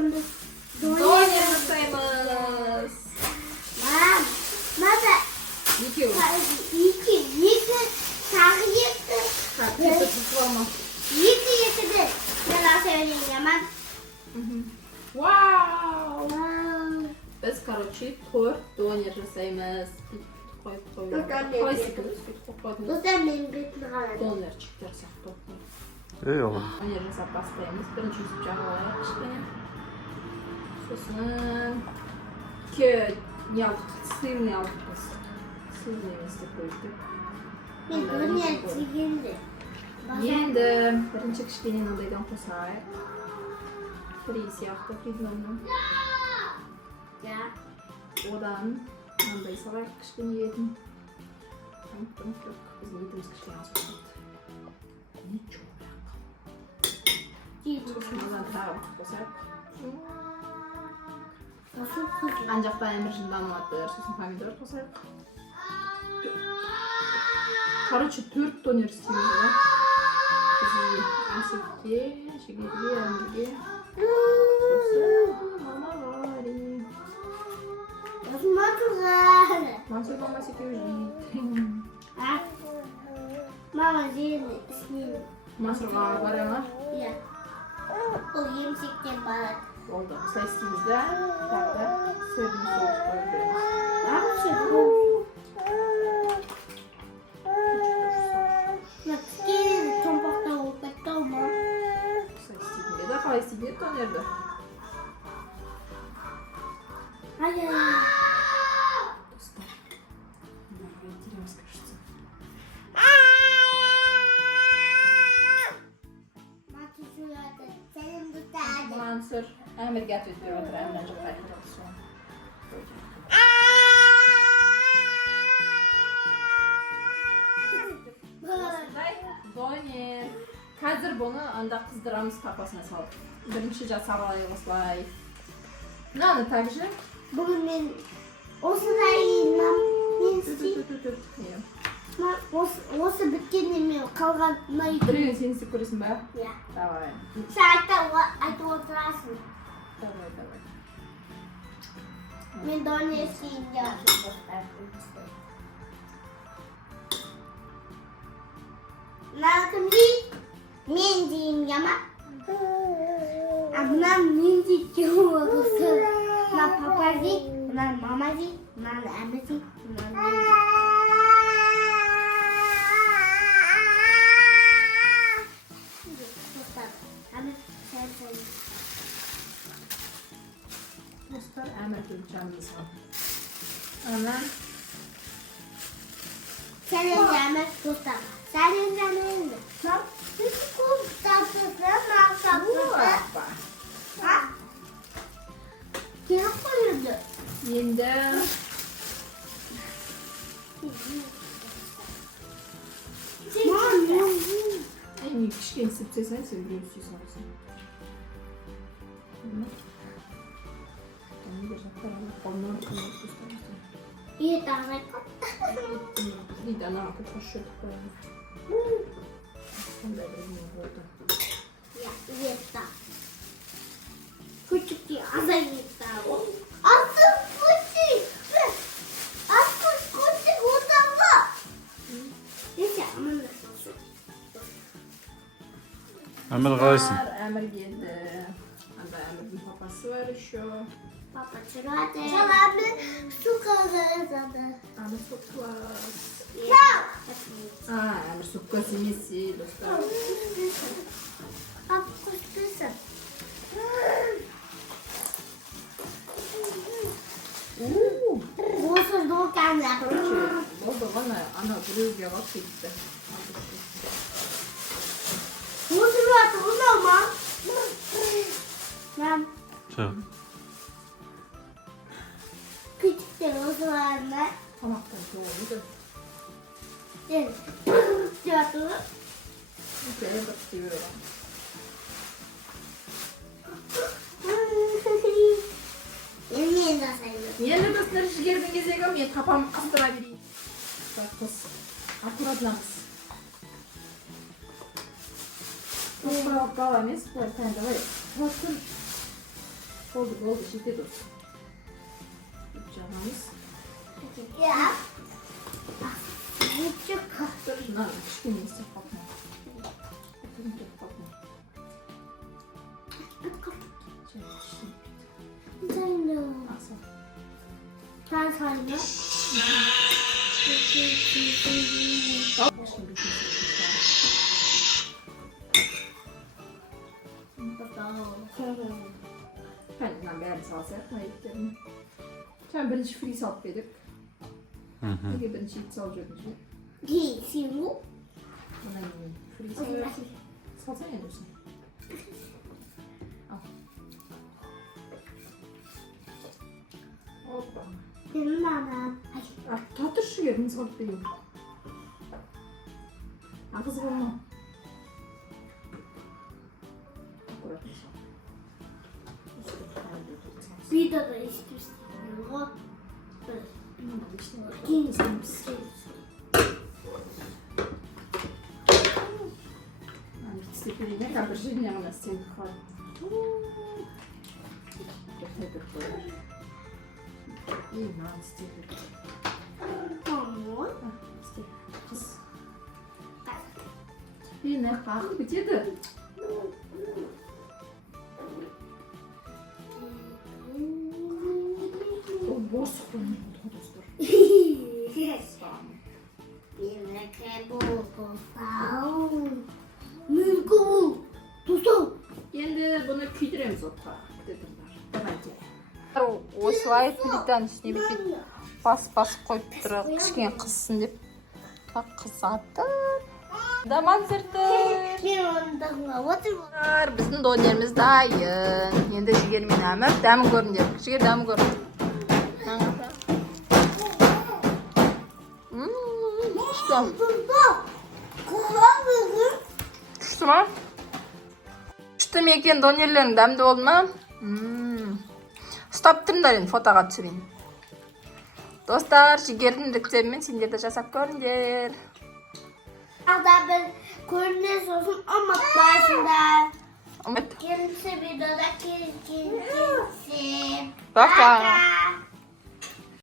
Doner жасаймыз. Мама. Екеу. Екі. Тағы екі. Екіде. Мен асайын Вау! Біз, короче, 4 донер жасаймыз. Қалай секілді? Бұдан мен бетін қалады. Донерчиктер сияқты. Оғлым. Донер жасап бастаймыз. Бірінші жүзіп жағалайық кішкене. Сосын не алдық? Сырный алдық біз. Сырный емес деп қойдық. Мен донер тигенді. Енді бірінші кішкене мынандайдан қосайық. Фри сияқты, фридномның. Одан мынандай салайық кішкене етін. Біздің етіміз кішкене аз болады. Ничего бірақ. Сосын одан тағы қосайық. Ан жақта әмір жынданып жатыр. Сосын помидор қосайық. Короче, 4 донер істейміз ғой. Асетке, шегерге, әмірге. Мама варит. Мансур мама секеу жейді. Мама жейді ісінеді. Мансурға бара ма? Иә. Ол емсектен барады. Болды. Осылай істейміз да. Тағы да сырный соус қойып береміз. Томпақтан болып кетті ау ма? Осылай істейтін бе еді? Қалай істейтін еді донерді? Ай-ай-ай. Достар. Мынарға етереміз, кажется. Маты жуяды. Сәлем тұтады. Мансур әмірге ответ беріп отыр. Әмірден жоқ қайтарады соны. Осындай донер. Қазір бұны анда қыздырамыз папасына салып. Бірінші жасап алайық осылай. Мынаны также. Бүгін мен осылай мен істеймін. Осы біткенде мен қалған ұнайды. Біреуін сен істеп көресің бе? Иә. Давай. Сен айтып отырасың. Давай. Мен донер істейін деп Мынаны кім жейді? Мен жеймін яма. Мынаны мен жейді. Мына папа жейді, мынаны мама жейді, мынаны әмі жейді, мынаны мен жейді. Dostlar, əmr gülçəmiz var. Ondan Sənin əmə dostlar. Sənin əmə. Siz qurtarsınız, mağsatınız. Ha? Kere koyuldu. Енді әне кішкене септесен, сен біреу істейсің алсың. Bir жақтар қолынан қойып ұстамызды. Ет ағайқа. Дейді ана көтқаш шөтіп қойыңыз. Сондай бір не болды. Ет та. Küçük diye aza gitti o. Asıl küçük. Asıl küçük odamda. Neyse aman nasıl olsun. Әмір қалайсың? Әмір келді. Анда Әмірдің папасы var еще. Papa çırağdı. Çırağdı. Su kazandı. Әмір соқлас. Ya. Әмір соқлас емес, достар. Papa kuşkusun. Осы доғанды. Болды ғана ана біреуге алып кетті. Осы жаты ұнау ма? Мам. Жоқ. Küçükten осы vardı. Тамақтан тоғылды. Жаты. Келе бір себебі. Мен жасаймын. Енді достар жігердің кезегі мен папам қыстыра берейін. Қыз аккуратно қыз. Қыстыра бала емес, давай. Oldu. Жетеді осы. Жағамыз. Ya. Küçük kapı. Мына кішкене істеп қалдым. Кетіп қалдым. Canım. Ақса. Ben sayma. Mınaның бәрін салсақ, мына еттерін. Жаңа бірінші фри салып едік. Неге бірінші ет салып жүрдіңіз? Дейсің. Мына фри салып. Салсаң енді осыны. Ал. Опа. Benim anam. Татыршы ерін салып берейін. Ағыз болма. Аккуратно сал. Bir de istiyorsun. Теперь как бы жизнь у нас всем хватит. И надо степень. Tamam. И на как где-то. О, Господи, достур. Birlikte bul dostum. Mülkü bul. Dostum. Енді бұны күйдіреміз отқа. Давайте. Осылай плитаның үстіне бүйтіп басып қойып тұрып, кішкене қызсын деп. Қызады. Даман сырты. Ben ondan otur. Біздің донеріміз дайын. Енді жігер мен әмір дәмін көріңдер. Жігер дәмін көрің. Күшті. Күшті ма? Күшті ме екен донерлерің дәмді болды ма? Ұстап тұрыңдар енді фотоға түсірейін. Достар, жігердің рецептімен сендер де жасап көріңдер. Ada ben kornes olsun ama başında. Evet. Kendisi videoda kesin. Bye bye.